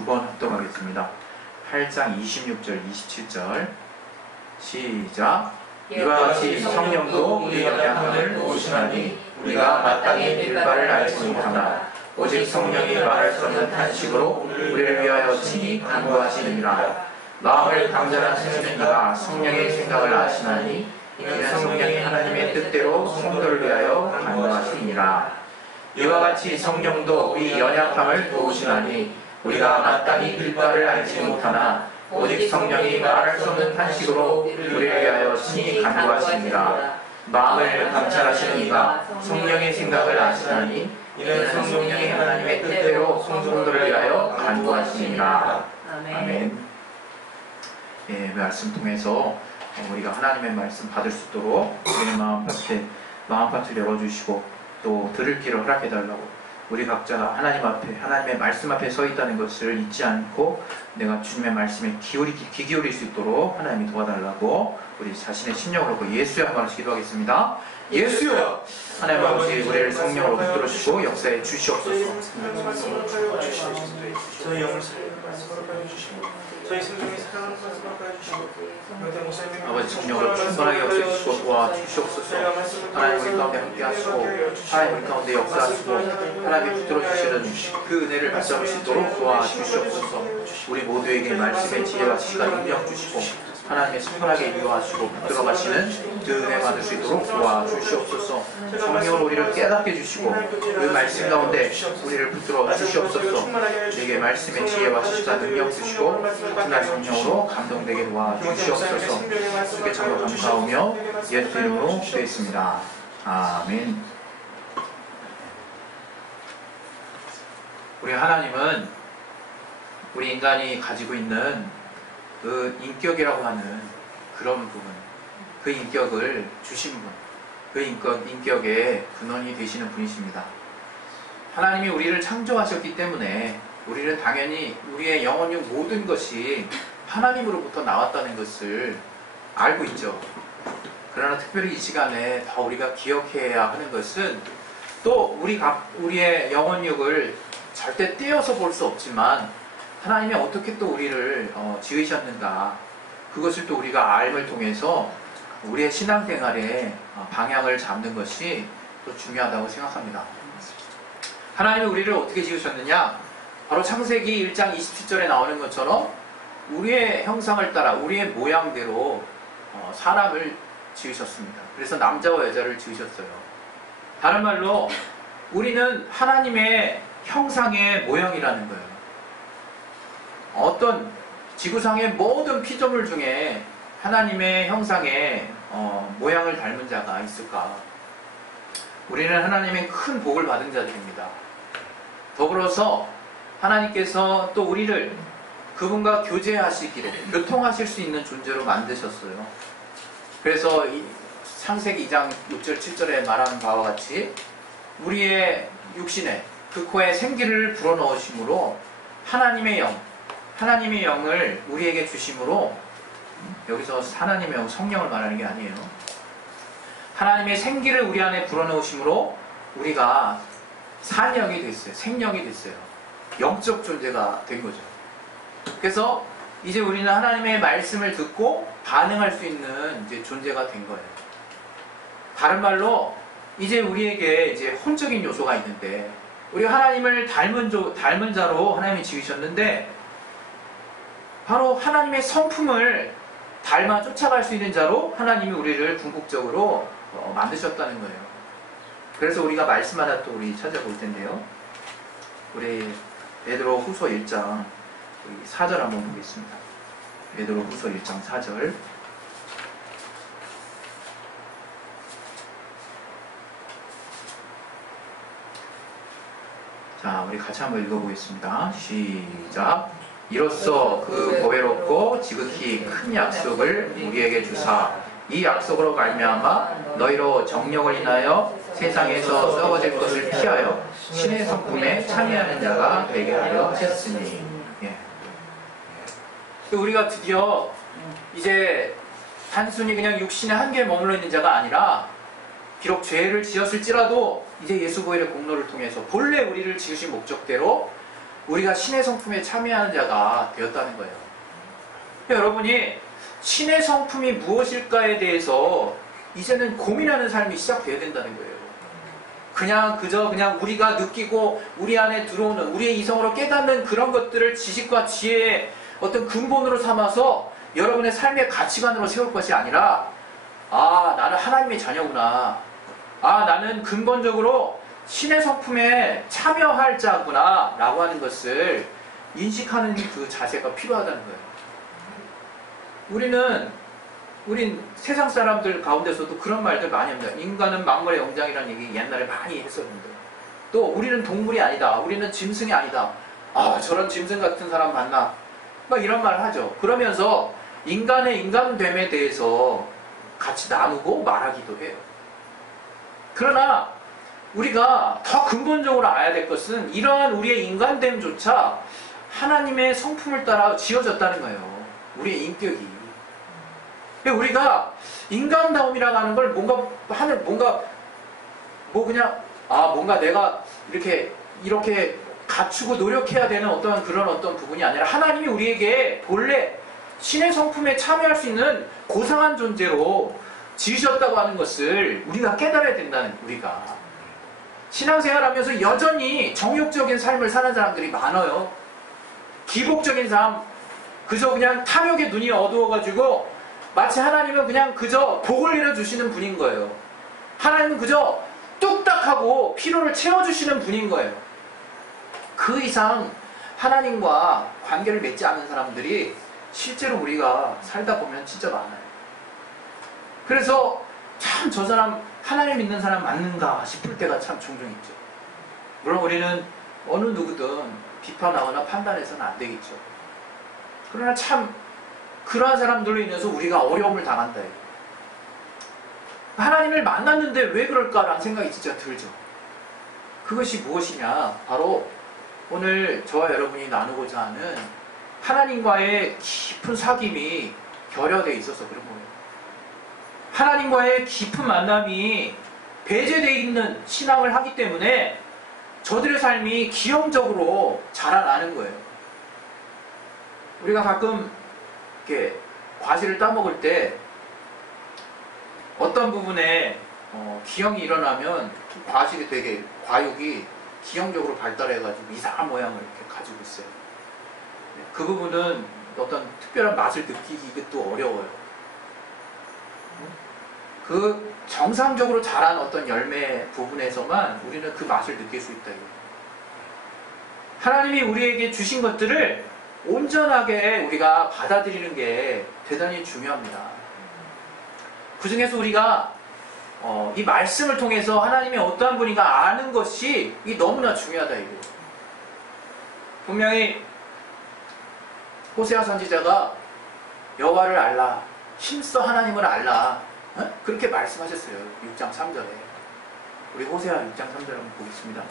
두 번 합독하겠습니다. 8장 26절, 27절 시작. 이와 같이 성령도 우리 영향을 오시나니 우리가 마땅히 빌바를 알지 못하나 오직 성령이 말할 수 없는 탄식으로 우리를 위하여 친히 간구하시느니라. 마음을 강전하시는 이가 성령의 생각을 아시나니 이는 성령이 하나님의 뜻대로 성도를 위하여 간구하시니라. 이와 같이 성령도 우리 연약함을 도우시나니 우리가 마땅히 빌바를 알지 못하나 오직 성령이 말할 수 없는 탄식으로 우리를 위하여 친히 간구하시니라. 마음을 감찰하시는 이가 성령의 생각을 아시나니 이는 성령이 하나님의 뜻대로 성도를 위하여 간구하시니라. 아멘. 예, 말씀 통해서 우리가 하나님의 말씀 받을 수 있도록 우리의 마음밭을 열어주시고 또 들을 길을 허락해달라고, 우리 각자 하나님 앞에, 하나님의 말씀 앞에 서 있다는 것을 잊지 않고 내가 주님의 말씀에 귀 기울일 수 있도록 하나님이 도와달라고 우리 자신의 심령을 놓고 예수의 한 말씩 기도하겠습니다. 예수여! 하나님 아버지, 우리를 성령으로 붙들어 주시고 역사에 주시옵소서. 저희 영을 살리는 말씀으로 가르쳐주시고 저희 생명이 사랑하는 말씀으로 가르쳐주시고 아버지, 성령으로 충만하게 역사해 주시고 도와주시옵소서. 하나님 우리 가운데 함께 하시고 하나님 우리 가운데 역사하시고 하나님이 붙들어 주시는 그 은혜를 받잡을 수 있도록 도와주시옵소서. 우리 모두에게 말씀의 지혜와 지식과 능력 주시고 하나님의 신선하게 인도하시고 붙들어 가시는 그 은혜 받을 수 있도록 도와주시옵소서. 성령으로 우리를 깨닫게 해주시고 그 말씀 가운데 우리를 붙들어 주시옵소서. 내게 말씀의 지혜와 지식과 능력 주시고 그날 성령으로 감동되게 도와주시옵소서. 주께 참으로 감사하며 예수 이름으로 기도했습니다. 아멘. 우리 하나님은 우리 인간이 가지고 있는 그 인격이라고 하는 그런 부분, 그 인격을 주신 분, 그 인격의 근원이 되시는 분이십니다. 하나님이 우리를 창조하셨기 때문에 우리는 당연히 우리의 영혼의 모든 것이 하나님으로부터 나왔다는 것을 알고 있죠. 그러나 특별히 이 시간에 더 우리가 기억해야 하는 것은 또 우리의 영혼육을 절대 떼어서 볼 수 없지만 하나님이 어떻게 또 우리를 지으셨는가, 그것을 또 우리가 알을 통해서 우리의 신앙생활의 방향을 잡는 것이 또 중요하다고 생각합니다. 하나님이 우리를 어떻게 지으셨느냐? 바로 창세기 1장 27절에 나오는 것처럼 우리의 형상을 따라 우리의 모양대로 사람을 지으셨습니다. 그래서 남자와 여자를 지으셨어요. 다른 말로 우리는 하나님의 형상의 모형이라는 거예요. 어떤 지구상의 모든 피조물 중에 하나님의 형상의 모양을 닮은 자가 있을까? 우리는 하나님의 큰 복을 받은 자들입니다. 더불어서 하나님께서 또 우리를 그분과 교제하시기로, 교통하실 수 있는 존재로 만드셨어요. 그래서 이 창세기 2장 6절 7절에 말하는 바와 같이 우리의 육신에 그 코에 생기를 불어넣으심으로 하나님의 영을 우리에게 주심으로, 여기서 하나님의 영, 성령을 말하는 게 아니에요. 하나님의 생기를 우리 안에 불어넣으심으로 우리가 산영이 됐어요. 생명이 됐어요. 영적 존재가 된 거죠. 그래서 이제 우리는 하나님의 말씀을 듣고 반응할 수 있는 이제 존재가 된 거예요. 다른 말로 이제 우리에게 이제 혼적인 요소가 있는데, 우리가 하나님을 닮은 자로 하나님이 지으셨는데 바로 하나님의 성품을 닮아 쫓아갈 수 있는 자로 하나님이 우리를 궁극적으로 만드셨다는 거예요. 그래서 우리가 말씀 하나 또 우리 찾아볼 텐데요. 우리 베드로 후서 1장 4절 한번 보겠습니다. 베드로 후서 1장 4절. 자, 우리 같이 한번 읽어보겠습니다. 시작. 이로써 그 보배롭고 지극히 큰 약속을 우리에게 주사 이 약속으로 말미암아 너희로 정령을 인하여 세상에서 썩어질 것을 피하여 신의 성품에 참여하는 자가 되게 하려 하셨으니. 예. 우리가 드디어 이제 단순히 그냥 육신의 한계에 머물러 있는 자가 아니라 비록 죄를 지었을지라도 이제 예수 보혈의 공로를 통해서 본래 우리를 지으신 목적대로 우리가 신의 성품에 참여하는 자가 되었다는 거예요. 여러분이 신의 성품이 무엇일까에 대해서 이제는 고민하는 삶이 시작돼야 된다는 거예요. 그냥 우리가 느끼고 우리 안에 들어오는 우리의 이성으로 깨닫는 그런 것들을 지식과 지혜의 어떤 근본으로 삼아서 여러분의 삶의 가치관으로 세울 것이 아니라, 아, 나는 하나님의 자녀구나. 아, 나는 근본적으로 신의 성품에 참여할 자구나 라고 하는 것을 인식하는 그 자세가 필요하다는 거예요. 우린 세상 사람들 가운데서도 그런 말들 많이 합니다. 인간은 만물의 영장이라는 얘기 옛날에 많이 했었는데, 또 우리는 동물이 아니다. 우리는 짐승이 아니다. 아, 저런 짐승 같은 사람 만나. 막 이런 말을 하죠. 그러면서 인간의 인간됨에 대해서 같이 나누고 말하기도 해요. 그러나 우리가 더 근본적으로 알아야 될 것은 이러한 우리의 인간됨조차 하나님의 성품을 따라 지어졌다는 거예요. 우리의 인격이. 우리가 인간다움이라고 하는 걸 뭔가 내가 이렇게 갖추고 노력해야 되는 어떤 부분이 아니라, 하나님이 우리에게 본래 신의 성품에 참여할 수 있는 고상한 존재로 지으셨다고 하는 것을 우리가 깨달아야 된다는, 우리가 신앙생활하면서 여전히 정욕적인 삶을 사는 사람들이 많아요. 기복적인 삶, 그저 그냥 탐욕의 눈이 어두워가지고 마치 하나님은 그냥 그저 복을 내려주시는 분인 거예요. 하나님은 그저 뚝딱하고 피로를 채워주시는 분인 거예요. 그 이상 하나님과 관계를 맺지 않은 사람들이 실제로 우리가 살다 보면 진짜 많아요. 그래서 참 저 사람 하나님 믿는 사람 맞는가 싶을 때가 참 종종 있죠. 물론 우리는 어느 누구든 비판하거나 판단해서는 안 되겠죠. 그러나 참 그러한 사람들로 인해서 우리가 어려움을 당한다. 하나님을 만났는데 왜 그럴까라는 생각이 진짜 들죠. 그것이 무엇이냐, 바로 오늘 저와 여러분이 나누고자 하는 하나님과의 깊은 사귐이 결여되어 있어서 그런 거예요. 하나님과의 깊은 만남이 배제되어 있는 신앙을 하기 때문에 저들의 삶이 기형적으로 자라나는 거예요. 우리가 가끔 이렇게 과실을 따먹을 때 어떤 부분에 기형이 일어나면 과육이 기형적으로 발달해가지고 이상한 모양을 이렇게 가지고 있어요. 그 부분은 어떤 특별한 맛을 느끼기 또 어려워요. 그 정상적으로 자란 어떤 열매 부분에서만 우리는 그 맛을 느낄 수 있다. 하나님이 우리에게 주신 것들을 온전하게 우리가 받아들이는 게 대단히 중요합니다. 그 중에서 우리가 이 말씀을 통해서 하나님이 어떠한 분인가 아는 것이 너무나 중요하다. 이거 분명히 호세아 선지자가 여호와를 알라, 힘써 하나님을 알라, 그렇게 말씀하셨어요. 6장 3절에. 우리 호세아 6장 3절 한번 보겠습니다.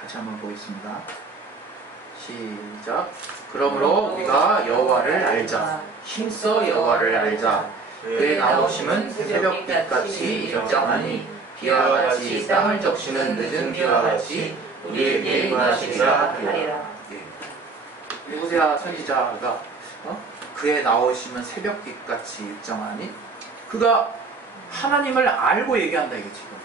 같이 한번 보겠습니다. 시작. 그러므로 우리가 여호와를 알자, 힘써 여호와를 알자. 그의 나오심은 새벽빛같이 일정하니 비와 같이 땅을 적시는 늦은 비와 같이 우리에게 임하시리라 하리라. 호세아 선지자가 그의 나오심은 새벽빛같이 일정하니, 그가 하나님을 알고 얘기한다 이게 지금.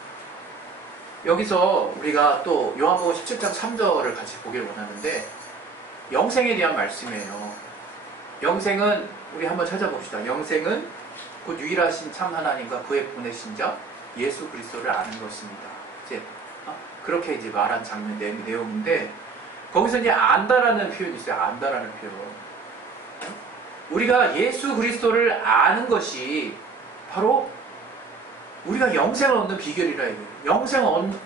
여기서 우리가 또 요한복음 17장 3절을 같이 보기를 원하는데, 영생에 대한 말씀이에요. 영생은 우리 한번 찾아봅시다. 영생은 곧 유일하신 참 하나님과 그의 보내신 자 예수 그리스도를 아는 것입니다. 이제 그렇게 이제 말한 장면 내용인데, 거기서 이제 안다라는 표현이 있어요. 안다라는 표현. 우리가 예수 그리스도를 아는 것이 바로 우리가 영생을 얻는 비결이라 이거예요.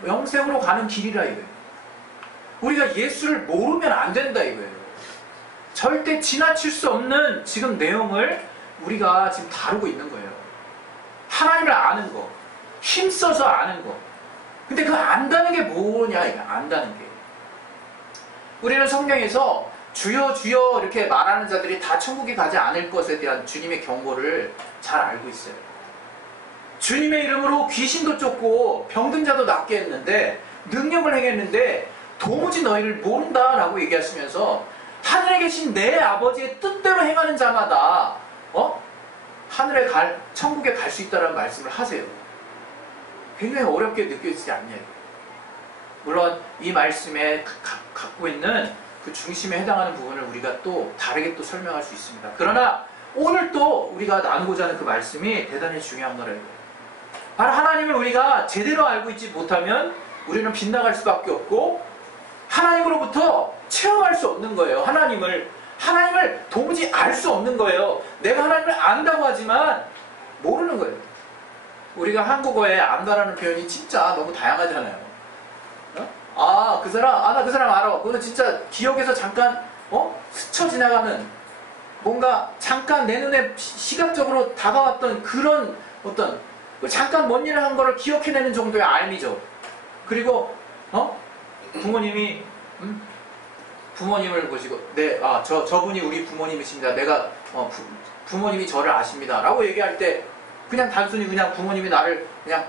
영생으로 가는 길이라 이거예요. 우리가 예수를 모르면 안 된다 이거예요. 절대 지나칠 수 없는 지금 내용을 우리가 지금 다루고 있는 거예요. 하나님을 아는 거, 힘써서 아는 거. 근데 그 안다는 게 뭐냐 이거. 안다는 게 우리는 성경에서 주여 주여 이렇게 말하는 자들이 다 천국에 가지 않을 것에 대한 주님의 경고를 잘 알고 있어요. 주님의 이름으로 귀신도 쫓고 병든 자도 낫게 했는데, 능력을 행했는데 도무지 너희를 모른다라고 얘기하시면서 하늘에 계신 내 아버지의 뜻대로 행하는 자마다 하늘에 천국에 갈 수 있다는 말씀을 하세요. 굉장히 어렵게 느껴지지 않냐요. 물론 이 말씀에 갖고 있는 그 중심에 해당하는 부분을 우리가 또 다르게 또 설명할 수 있습니다. 그러나 오늘 또 우리가 나누고자 하는 그 말씀이 대단히 중요한 거래요. 바로 하나님을 우리가 제대로 알고 있지 못하면 우리는 빗나갈 수밖에 없고 하나님으로부터 체험할 수 없는 거예요. 하나님을 도무지 알 수 없는 거예요. 내가 하나님을 안다고 하지만 모르는 거예요. 우리가 한국어에 안다라는 표현이 진짜 너무 다양하잖아요. 나 그 사람 알아. 그거는 진짜 기억에서 잠깐 스쳐 지나가는, 뭔가 잠깐 내 눈에 시각적으로 다가왔던 그런 어떤 잠깐 뭔 일을 한 거를 기억해내는 정도의 알미죠. 그리고 부모님이 부모님을 보시고 저분이 우리 부모님이십니다. 내가 부모님이 저를 아십니다. 라고 얘기할 때 그냥 단순히 그냥 부모님이 나를 그냥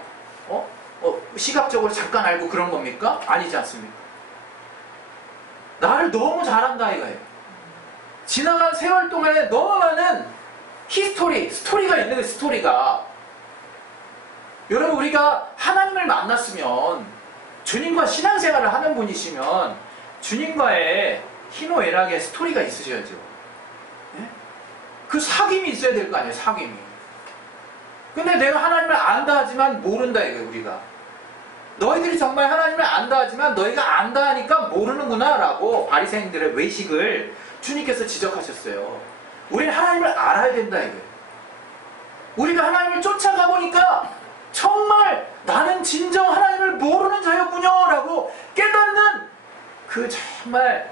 시각적으로 잠깐 알고 그런 겁니까? 아니지 않습니까? 나를 너무 잘한다 이거예요. 지나간 세월 동안에 너무 많은 스토리가 있는 거예요. 스토리가. 여러분, 우리가 하나님을 만났으면, 주님과 신앙생활을 하는 분이시면 주님과의 희노애락의 스토리가 있으셔야죠. 네? 그 사귐이 있어야 될 거 아니에요. 사귐이. 근데 내가 하나님을 안다 하지만 모른다 이거예요. 우리가. 너희들이 정말 하나님을 안다 하지만 너희가 안다 하니까 모르는구나 라고 바리새인들의 외식을 주님께서 지적하셨어요. 우리는 하나님을 알아야 된다 이거예요. 우리가 하나님을 쫓아가 보니까 정말 나는 진정 하나님을 모르는 자였군요 라고 깨닫는 그 정말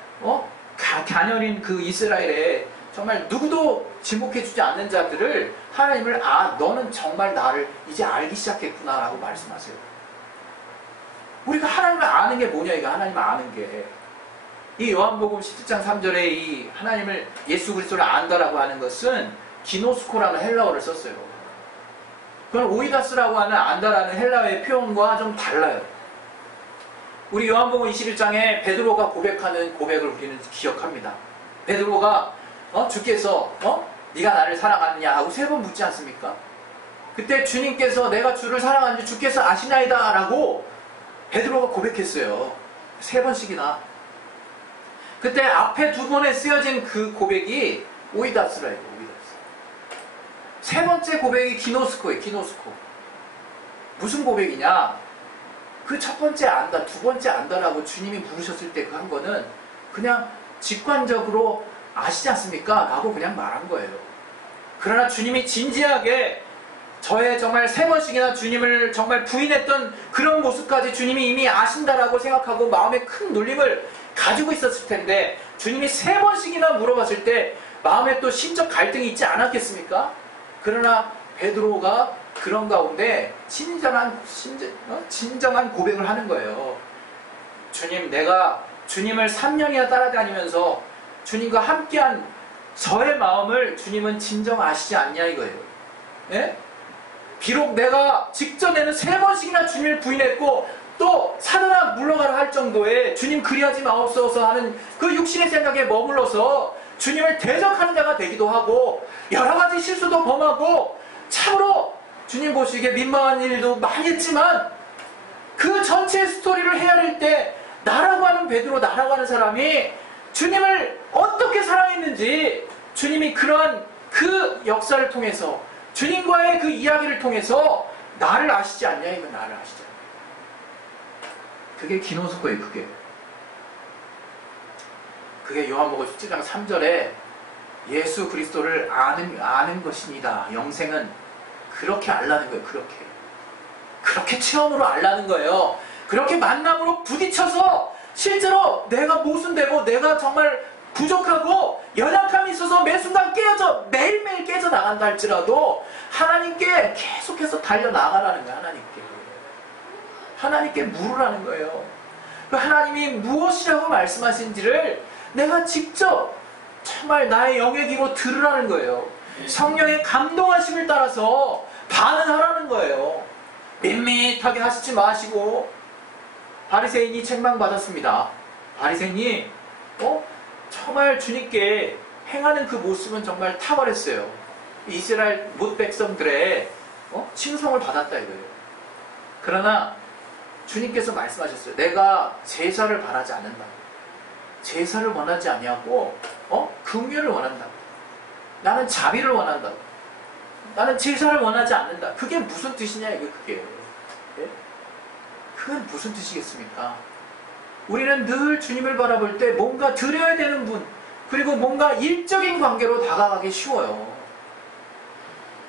가녀린 그 이스라엘에 정말 누구도 지목해주지 않는 자들을 하나님을 너는 정말 나를 이제 알기 시작했구나 라고 말씀하세요. 우리가 하나님을 아는 게 뭐냐 이거. 하나님을 아는 게 이 요한복음 17장 3절에 이 하나님을 예수 그리스도를 안다라고 하는 것은 기노스코라는 헬라어를 썼어요. 그건 오이다스라고 하는 안다라는 헬라어의 표현과 좀 달라요. 우리 요한복음 21장에 베드로가 고백하는 고백을 우리는 기억합니다. 베드로가 주께서 네가 나를 사랑하느냐 하고 3번 묻지 않습니까? 그때 주님께서 내가 주를 사랑하는지 주께서 아시나이다 라고 베드로가 고백했어요. 3번씩이나. 그때 앞에 2번에 쓰여진 그 고백이 오이다스라예요. 오이다스. 3번째 고백이 기노스코예요. 기노스코. 무슨 고백이냐? 그 첫 번째 안다, 2번째 안다라고 주님이 부르셨을 때 그 한 거는 그냥 직관적으로 아시지 않습니까? 라고 그냥 말한 거예요. 그러나 주님이 진지하게 저의 정말 3번씩이나 주님을 정말 부인했던 그런 모습까지 주님이 이미 아신다라고 생각하고 마음에 큰 놀림을 가지고 있었을 텐데 주님이 3번씩이나 물어봤을 때 마음에 또 심적 갈등이 있지 않았겠습니까? 그러나 베드로가 그런 가운데 진정한 고백을 하는 거예요. 주님, 내가 주님을 3년이나 따라다니면서 주님과 함께한 저의 마음을 주님은 진정 아시지 않냐 이거예요. 예? 비록 내가 직전에는 3번씩이나 주님을 부인했고 또 사느라 물러가라 할 정도의 주님 그리하지 마옵소서 하는 그 육신의 생각에 머물러서 주님을 대적하는 자가 되기도 하고 여러 가지 실수도 범하고 참으로 주님 보시기에 민망한 일도 많이 했지만 그 전체 스토리를 헤아릴 때 나라고 하는 베드로, 나라고 하는 사람이 주님을 어떻게 사랑했는지 주님이 그러한 그 역사를 통해서 주님과의 그 이야기를 통해서 나를 아시지 않냐 이건 나를 아시지 않냐. 그게 기노스코예요. 그게 요한복음 17장 3절에 예수 그리스도를 아는 것입니다. 영생은 그렇게 알라는 거예요. 그렇게 체험으로 알라는 거예요. 그렇게 만남으로 부딪혀서 실제로 내가 모순되고 내가 정말 부족하고 연약함이 있어서 매 순간 매일매일 깨져 나간다 할지라도 하나님께 계속해서 달려나가라는 거예요. 하나님께 물으라는 거예요. 하나님이 무엇이라고 말씀하신지를 내가 직접 정말 나의 영의 귀로 들으라는 거예요. 성령의 감동하심을 따라서 반응하라는 거예요. 밋밋하게 하시지 마시고. 바리새인이 책망받았습니다. 바리새인이 정말 주님께 행하는 그 모습은 정말 탁월했어요. 이스라엘 못 백성들의 칭송을 받았다 이거예요. 그러나 주님께서 말씀하셨어요. 내가 제사를 바라지 않는다. 제사를 원하지 아니하고 긍휼을 원한다. 나는 자비를 원한다. 나는 제사를 원하지 않는다. 그게 무슨 뜻이냐 이게 그게. 예? 그건 무슨 뜻이겠습니까? 우리는 늘 주님을 바라볼 때 뭔가 드려야 되는 분, 그리고 뭔가 일적인 관계로 다가가기 쉬워요.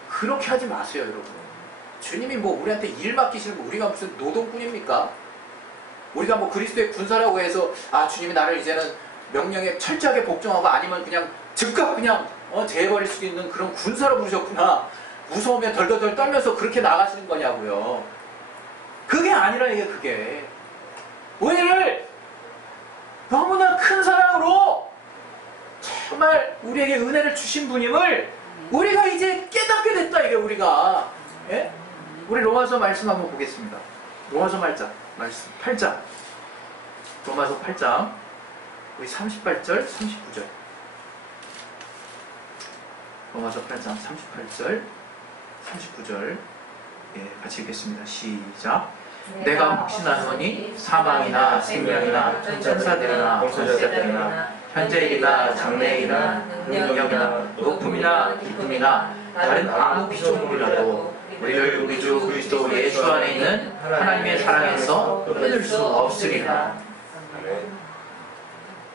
그렇게 하지 마세요, 여러분. 주님이 뭐 우리한테 일 맡기시는 거 우리가 무슨 노동꾼입니까? 우리가 뭐 그리스도의 군사라고 해서 주님이 나를 이제는 명령에 철저하게 복종하고 아니면 그냥 즉각 그냥 제해버릴 수 있는 그런 군사로 부르셨구나. 무서우면 덜덜덜 떨면서 그렇게 나가시는 거냐고요. 그게 아니라 이게 그게. 우리를 너무나 큰 사랑으로 정말 우리에게 은혜를 주신 분임을 우리가 이제 깨닫게 됐다 이게 우리가. 예? 우리 로마서 말씀 한번 보겠습니다. 로마서 말씀 8장. 로마서 8장 우리 38절 39절. 로마서 8장 38절 39절. 예, 같이 읽겠습니다. 시작. 내가 혹시나 하노니 사망이나 생명이나 천사들이나 권세자들이나 현재일이나 장래일이나 능력이나 높음이나 기쁨이나 다른 아무 피조물이라도 우리를 우리 주 그리스도 예수 안에 있는 하나님의 사랑에서 끊을 수 없으리라.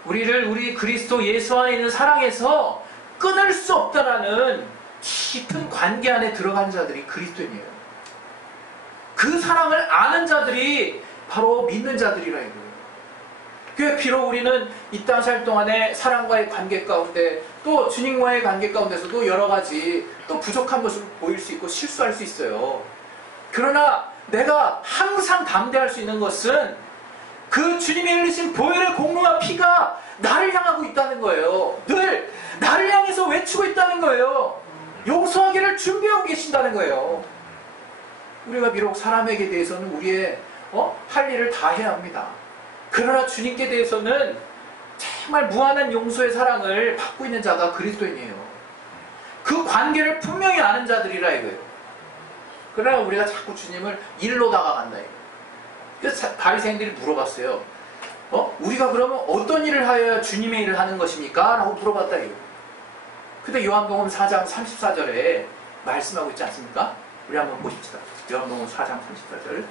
우리를 우리 그리스도 예수 안에 있는 사랑에서 끊을 수 없다라는 깊은 관계 안에 들어간 자들이 그리스도인이에요. 그 사랑을 아는 자들이 바로 믿는 자들이라 이거예요. 그 비록 우리는 이 땅 살 동안에 사랑과의 관계 가운데 또 주님과의 관계 가운데서도 여러 가지 또 부족한 모습을 보일 수 있고 실수할 수 있어요. 그러나 내가 항상 담대할 수 있는 것은 그 주님이 흘리신 보혈의 공로와 피가 나를 향하고 있다는 거예요. 늘 나를 향해서 외치고 있다는 거예요. 용서하기를 준비하고 계신다는 거예요. 우리가 비록 사람에게 대해서는 우리의 할 일을 다 해야 합니다. 그러나 주님께 대해서는 정말 무한한 용서의 사랑을 받고 있는 자가 그리스도인이에요. 그 관계를 분명히 아는 자들이라 이거예요. 그러나 우리가 자꾸 주님을 일로 다가간다 이거예요. 그래서 바리새인들이 물어봤어요. 우리가 그러면 어떤 일을 하여야 주님의 일을 하는 것입니까? 라고 물어봤다 이거예요. 근데 요한복음 4장 34절에 말씀하고 있지 않습니까? 우리 한번 보십시다. 요한복음 4장 34절.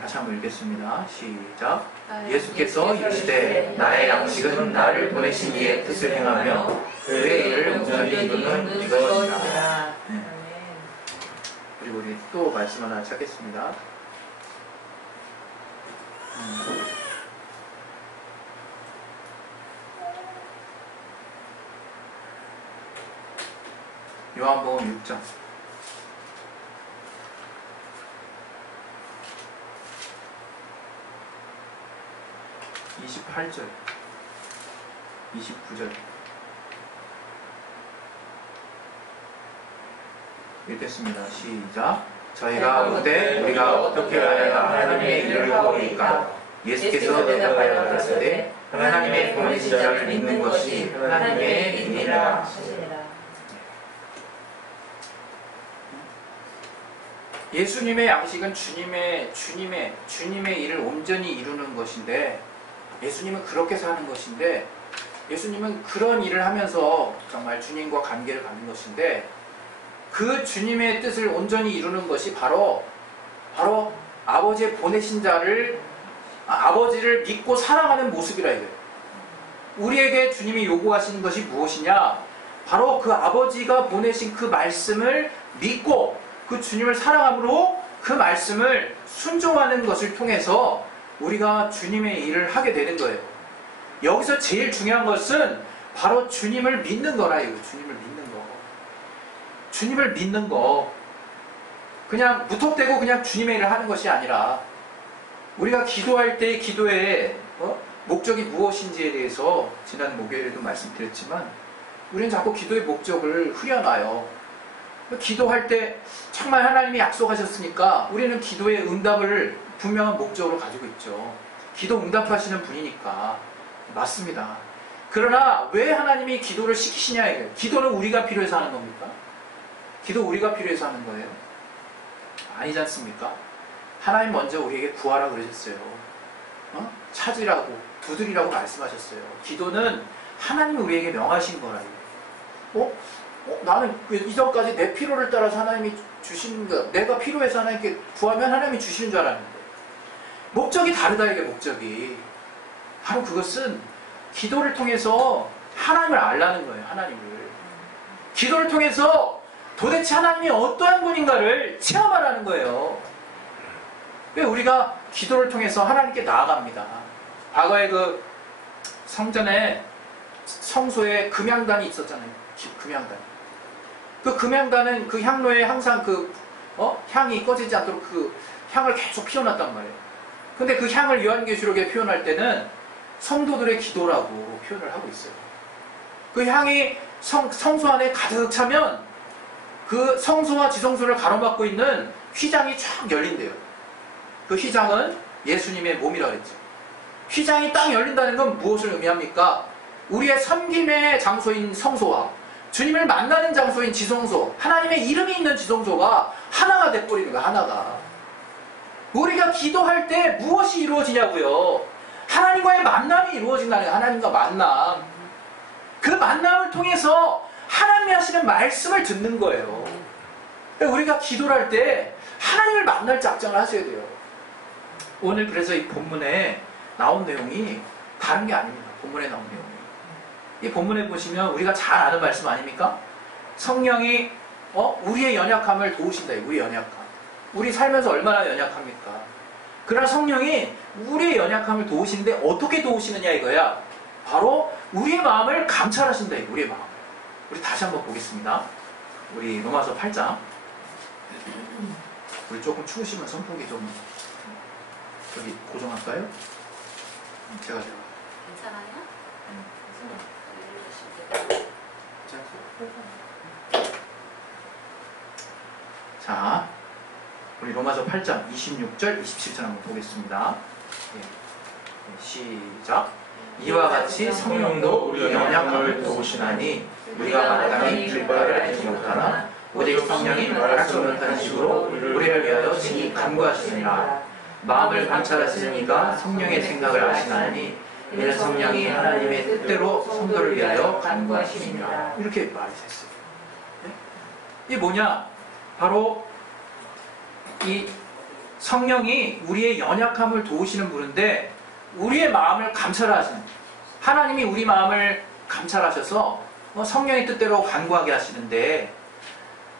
같이 한번 읽겠습니다. 시작. 예수께서 이르시되 나의 양식은 나를 보내신 이의 뜻을 행하며 그의 일을 온전히 이루는 이것이다. 그리고 우리 또 말씀 하나 찾겠습니다. 요한복음 6장 28절 29절 읽겠습니다. 시작. 저희가 묻되 우리가 어떻게 하여야 하나님의 일을 하오리까? 예수께서 대답하여 가라사대 하나님의 보내신 자를 믿는 것이 하나님의 일이라. 예수님의 양식은 주님의 일을 온전히 이루는 것인데, 예수님은 그렇게 사는 것인데, 예수님은 그런 일을 하면서 정말 주님과 관계를 갖는 것인데, 그 주님의 뜻을 온전히 이루는 것이 바로 아버지의 보내신 자를, 아버지를 믿고 사랑하는 모습이라 이거예요. 우리에게 주님이 요구하시는 것이 무엇이냐? 바로 그 아버지가 보내신 그 말씀을 믿고 그 주님을 사랑함으로 그 말씀을 순종하는 것을 통해서 우리가 주님의 일을 하게 되는 거예요. 여기서 제일 중요한 것은 바로 주님을 믿는 거라 이거예요. 주님을 믿는 거. 주님을 믿는 거, 그냥 무턱대고 그냥 주님의 일을 하는 것이 아니라 우리가 기도할 때 기도의 목적이 무엇인지에 대해서 지난 목요일에도 말씀드렸지만 우리는 자꾸 기도의 목적을 흐려놔요. 기도할 때 정말 하나님이 약속하셨으니까 우리는 기도의 응답을 분명한 목적으로 가지고 있죠. 기도 응답하시는 분이니까. 맞습니다. 그러나 왜 하나님이 기도를 시키시냐 이거예요. 기도는 우리가 필요해서 하는 겁니까? 기도 우리가 필요해서 하는 거예요? 아니지 않습니까? 하나님 먼저 우리에게 구하라 그러셨어요. 찾으라고, 두드리라고 말씀하셨어요. 기도는 하나님이 우리에게 명하신 거라요. 나는 이전까지 내 필요를 따라서 하나님이 주시는 거, 내가 필요해서 하나님께 구하면 하나님이 주시는 줄 알았는데 목적이 다르다 이게 목적이. 바로 그것은 기도를 통해서 하나님을 알라는 거예요. 하나님을. 기도를 통해서 도대체 하나님이 어떠한 분인가를 체험하라는 거예요. 왜 우리가 기도를 통해서 하나님께 나아갑니다. 과거에 그 성전에 성소에 금향단이 있었잖아요. 금향단. 그 금향단은 그 향로에 항상 향이 꺼지지 않도록 그 향을 계속 피워놨단 말이에요. 근데 그 향을 요한계시록에 표현할 때는 성도들의 기도라고 표현을 하고 있어요. 그 향이 성소 안에 가득 차면 그 성소와 지성소를 가로막고 있는 휘장이 쫙 열린대요. 그 휘장은 예수님의 몸이라 그랬죠. 휘장이 딱 열린다는 건 무엇을 의미합니까? 우리의 섬김의 장소인 성소와 주님을 만나는 장소인 지성소, 하나님의 이름이 있는 지성소가 하나가 돼버리는 거야. 하나가. 우리가 기도할 때 무엇이 이루어지냐고요? 하나님과의 만남이 이루어진다는 거예요. 하나님과 만남. 그 만남을 통해서 하나님이 하시는 말씀을 듣는 거예요. 우리가 기도를 할 때 하나님을 만날 작정을 하셔야 돼요. 오늘 그래서 이 본문에 나온 내용이 다른 게 아닙니다. 본문에 나온 내용이. 이 본문에 보시면 우리가 잘 아는 말씀 아닙니까? 성령이 우리의 연약함을 도우신다. 우리의 연약함. 우리 살면서 얼마나 연약합니까? 그러나 성령이 우리의 연약함을 도우시는데 어떻게 도우시느냐 이거야. 바로 우리의 마음을 감찰하신다. 우리의 마음. 우리 다시 한번 보겠습니다. 우리 로마서 8장. 우리 조금 추우시면 선풍기 좀 여기 고정할까요? 제가 괜찮아요? 자, 우리 로마서 8장 26절, 27절 한번 보겠습니다. 시작. 이와 같이 성령도 우리 연약함을 도우시나니 우리가 마땅히 빌 바를 알지 못하나 오직 성령이 알지 못하는 식으로 우리를 위하여 친히 간구하시느니라. 마음을 감찰하시는 이가 성령의 생각을 아시나니 이는 성령이 하나님의 뜻대로 성도를 위하여 간구하시느니라. 이렇게 말했어요. 이게 뭐냐? 바로 이 성령이 우리의 연약함을 도우시는 분인데 우리의 마음을 감찰하시는, 하나님이 우리 마음을 감찰하셔서 성령의 뜻대로 간구하게 하시는데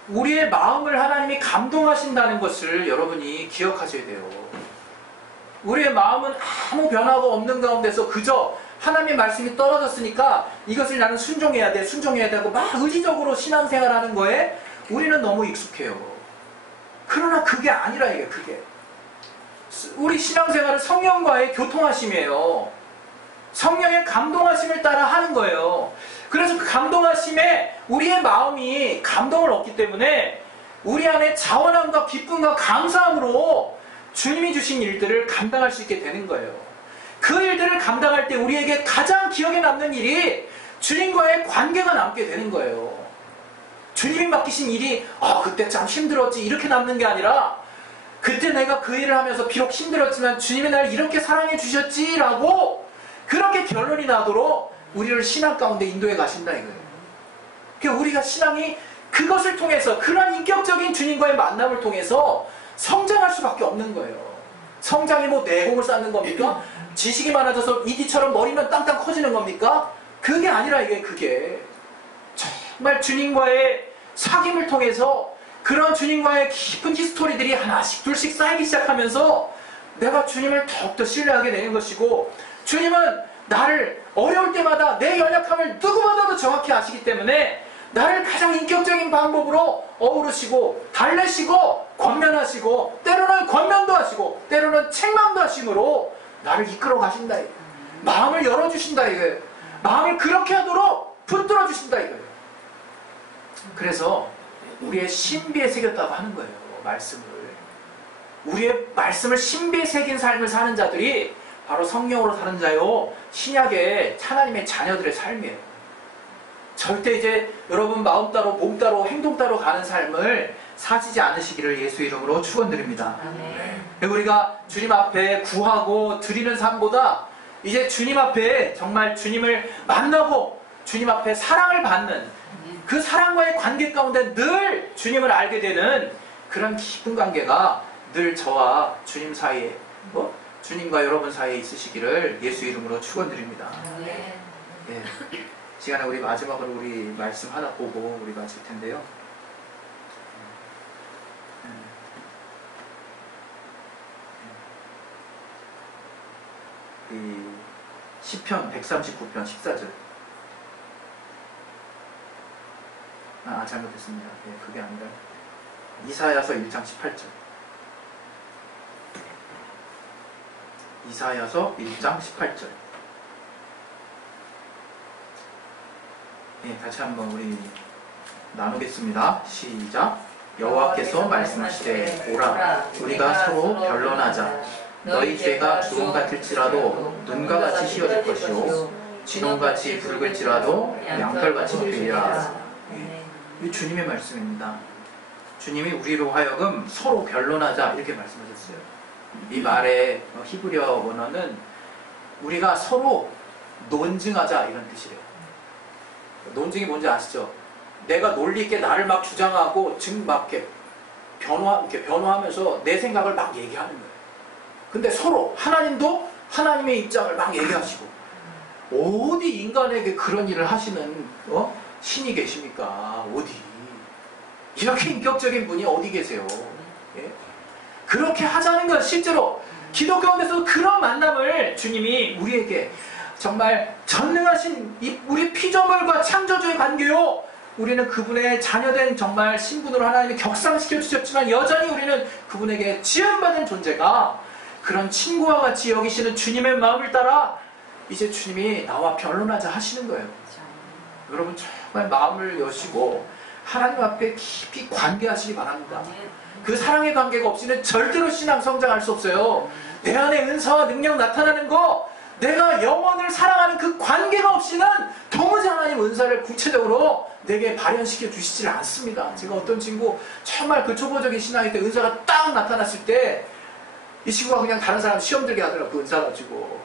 우리의 마음을 하나님이 감동하신다는 것을 여러분이 기억하셔야 돼요. 우리의 마음은 아무 변화가 없는 가운데서 그저 하나님의 말씀이 떨어졌으니까 이것을 나는 순종해야 돼, 순종해야 되고 막 의지적으로 신앙생활하는 거에 우리는 너무 익숙해요. 그러나 그게 아니라 이게 그게. 우리 신앙생활은 성령과의 교통하심이에요. 성령의 감동하심을 따라 하는 거예요. 그래서 그 감동하심에 우리의 마음이 감동을 얻기 때문에 우리 안에 자원함과 기쁨과 감사함으로 주님이 주신 일들을 감당할 수 있게 되는 거예요. 그 일들을 감당할 때 우리에게 가장 기억에 남는 일이 주님과의 관계가 남게 되는 거예요. 주님이 맡기신 일이 그때 참 힘들었지 이렇게 남는 게 아니라 그때 내가 그 일을 하면서 비록 힘들었지만 주님이 날 이렇게 사랑해 주셨지 라고 그렇게 결론이 나도록 우리를 신앙 가운데 인도해 가신다 이거예요. 그러니까 우리가 신앙이 그것을 통해서 그런 인격적인 주님과의 만남을 통해서 성장할 수밖에 없는 거예요. 성장이 뭐 내공을 쌓는 겁니까? 지식이 많아져서 이디처럼 머리만 땅땅 커지는 겁니까? 그게 아니라 그게 정말 주님과의 사귐을 통해서 그런 주님과의 깊은 히스토리들이 하나씩 둘씩 쌓이기 시작하면서 내가 주님을 더욱더 신뢰하게 되는 것이고 주님은 나를 어려울 때마다 내 연약함을 누구보다도 정확히 아시기 때문에 나를 가장 인격적인 방법으로 어우르시고 달래시고 권면하시고 때로는 권면도 하시고 때로는 책망도 하심으로 나를 이끌어 가신다 이거예요. 마음을 열어주신다 이거예요. 마음을 그렇게 하도록 붙들어 주신다 이거예요. 그래서 우리의 신비에 새겼다고 하는 거예요. 말씀을. 우리의 말씀을 신비에 새긴 삶을 사는 자들이 바로 성령으로 사는 자요, 신약의 하나님의 자녀들의 삶이에요. 절대 이제 여러분 마음 따로 몸 따로 행동 따로 가는 삶을 사시지 않으시기를 예수 이름으로 축원드립니다. 그리고 우리가 주님 앞에 구하고 드리는 삶보다 이제 주님 앞에 정말 주님을 만나고 주님 앞에 사랑을 받는 그 사랑과의 관계 가운데 늘 주님을 알게 되는 그런 깊은 관계가 늘 저와 주님 사이에, 주님과 여러분 사이에 있으시기를 예수 이름으로 축원드립니다. 네. 시간에 우리 마지막으로 우리 말씀 하나 보고 우리 마칠 텐데요. 이 시편 139편 14절. 잘못했습니다. 그게 아니라 이사야서 1장 18절. 이사야서 1장 18절. 다시 한번 우리 나누겠습니다. 시작. 여호와께서 말씀하시되 오라 우리가 서로 변론하자. 너희 죄가 주홍 같을지라도 눈과 같이 휘어질 것이요 진홍같이 붉을지라도 양털같이 되리라. 이 주님의 말씀입니다. 주님이 우리로 하여금 서로 변론하자 이렇게 말씀하셨어요. 이 말의 히브리어 원어는 우리가 서로 논증하자 이런 뜻이래요. 논증이 뭔지 아시죠? 내가 논리 있게 나를 막 주장하고 지금 막 이렇게 변호하면서 내 생각을 막 얘기하는 거예요. 근데 서로 하나님도 하나님의 입장을 막 얘기하시고 어디 인간에게 그런 일을 하시는 신이 계십니까? 어디? 이렇게 인격적인 분이 어디 계세요? 그렇게 하자는 건 실제로 기도 가운데서 그런 만남을 주님이 우리에게 정말 전능하신 우리 피조물과 창조주의 관계요, 우리는 그분의 자녀된 정말 신분으로 하나님이 격상시켜 주셨지만 여전히 우리는 그분에게 지음받은 존재가 그런 친구와 같이 여기시는 주님의 마음을 따라 이제 주님이 나와 변론하자 하시는 거예요. 여러분 정말 마음을 여시고 하나님 앞에 깊이 관계하시기 바랍니다. 그 사랑의 관계가 없이는 절대로 신앙 성장할 수 없어요. 내 안에 은사와 능력 나타나는 거, 내가 영혼을 사랑하는 그 관계가 없이는 도무지 하나님 은사를 구체적으로 내게 발현시켜 주시질 않습니다. 제가 어떤 친구 정말 그 초보적인 신앙일 때 은사가 딱 나타났을 때 이 친구가 그냥 다른 사람 시험 들게 하더라고, 그 은사 가지고.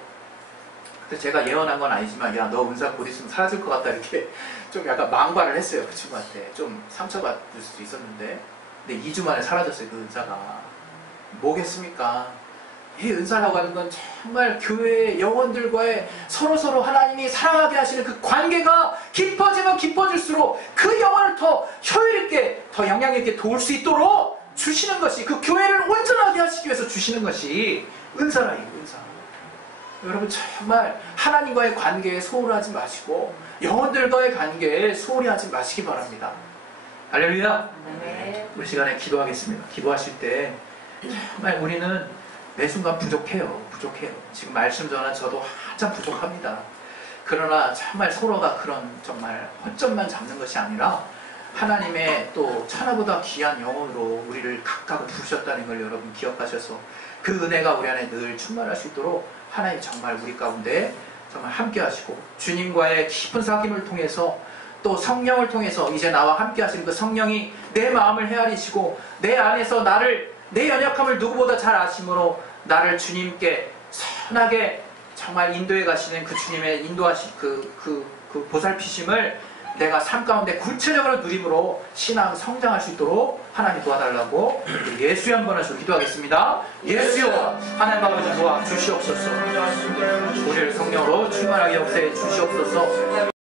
근데 제가 예언한 건 아니지만 야, 너 은사 곧 있으면 사라질 것 같다 이렇게 좀 약간 망발을 했어요. 그 친구한테. 좀 상처받을 수도 있었는데 근데 2주 만에 사라졌어요. 그 은사가. 뭐겠습니까? 이 은사라고 하는 건 정말 교회의 영혼들과의 서로서로 하나님이 사랑하게 하시는 그 관계가 깊어지면 깊어질수록 그 영혼을 더 효율 있게, 더 영향 있게 도울 수 있도록 주시는 것이, 그 교회를 온전하게 하시기 위해서 주시는 것이 은사라, 이 은사. 여러분 정말 하나님과의 관계에 소홀하지 마시고 영혼들과의 관계에 소홀히 하지 마시기 바랍니다. 할렐루야. 우리 시간에 기도하겠습니다. 기도하실 때 정말 우리는 매 순간 부족해요. 지금 말씀 전한 저도 한참 부족합니다. 그러나 정말 서로가 그런 정말 허점만 잡는 것이 아니라 하나님의 또 천하보다 귀한 영혼으로 우리를 각각 부르셨다는 걸 여러분 기억하셔서 그 은혜가 우리 안에 늘 충만할 수 있도록 하나님 정말 우리 가운데 정말 함께 하시고 주님과의 깊은 사귐을 통해서 또 성령을 통해서 이제 나와 함께 하시는 그 성령이 내 마음을 헤아리시고 내 안에서 내 연약함을 누구보다 잘 아심으로 나를 주님께 선하게 정말 인도해 가시는 그 주님의 인도하신 그 보살피심을 내가 삶 가운데 구체적으로 누림으로 신앙 성장할 수 있도록 하나님 도와달라고 예수의 한 번 하시고 기도하겠습니다. 예수여 하나님 아버지 도와 주시옵소서. 우리를 성령으로 충만하게 역사해 주시옵소서.